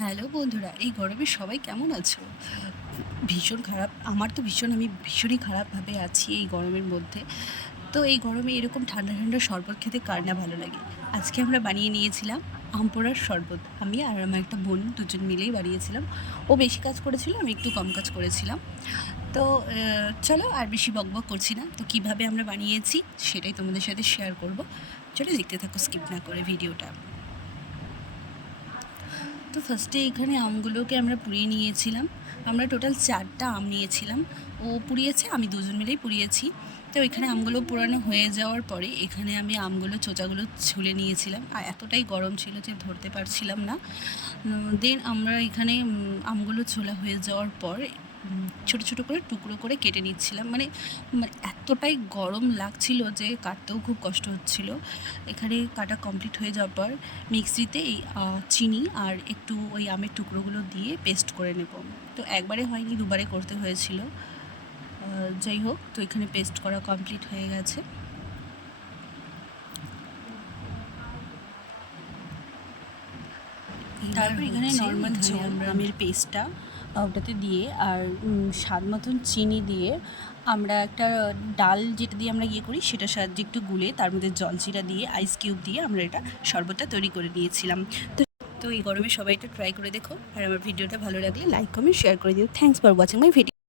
Hello বন্ধুরা, এই গরমে সবাই কেমন আছো? ভীষণ খারাপ, আমার তো আমি ভীষণই খারাপভাবে আছি এই গরমের মধ্যে। তো এই গরমে এরকম ঠান্ডা ঠান্ডা শরবত খেতে কার না ভালো লাগে। আজকে আমরা বানিয়ে নিয়েছিলাম আম পোড়ার শরবত। আমি আর আমার একটা বোন দুজন মিলেই বানিয়েছিলাম। ও বেশি কাজ করেছিল, আমি একটু কম কাজ করেছিলাম। তো চলো আর বেশি বকবক করছি না, তো কিভাবে আমরা বানিয়েছি সেটাই তোমাদের সাথে শেয়ার করব। চলো দেখতে থাকো স্কিপ না করে ভিডিওটা। তো ফার্স্টে এখানে আমগুলোকে আমরা পুড়িয়ে নিয়েছিলাম। আমরা টোটাল 4টা আম নিয়েছিলাম। ও পুড়িয়েছে, আমি দুজন মিলেই পুড়িয়েছি। তো এখানে আমগুলো পোড়ানো হয়ে যাওয়ার পরে এখানে আমি চোচাগুলো ছুলে নিয়েছিলাম, আর এতটাই গরম ছিল যে ধরতে পারছিলাম না। দেন আমরা এখানে আমগুলো ছোলা হয়ে যাওয়ার পর ছোটো ছোটো করে টুকরো করে কেটে নিচ্ছিলাম। মানে এতটাই গরম লাগছিল যে কাটতেও খুব কষ্ট হচ্ছিল। এখানে কাটা কমপ্লিট হয়ে যাওয়ার পর মিক্সিতে এই চিনি আর একটু ওই আমের টুকরোগুলো দিয়ে পেস্ট করে নেব। তো একবারে হয়নি, দুবারে করতে হয়েছিল। যাই হোক, তো এখানে পেস্ট করা কমপ্লিট হয়ে গেছে। তারপর এখানে নর্মাল জল আমের পেস্টটা ওটাতে দিয়ে আর স্বাদ মতন চিনি দিয়ে আমরা একটা ডাল যেটা দিয়ে আমরা করি সেটার সাহায্যে একটু গুলে তার মধ্যে জলজিরা দিয়ে আইস কিউব দিয়ে আমরা এটা শরবতটা তৈরি করে নিয়েছিলাম। তো এই গরমে সবাই এটা ট্রাই করে দেখো, আর আমার ভিডিওটা ভালো লাগলে লাইক কমেন্ট শেয়ার করে দিও। Thanks for watching my video.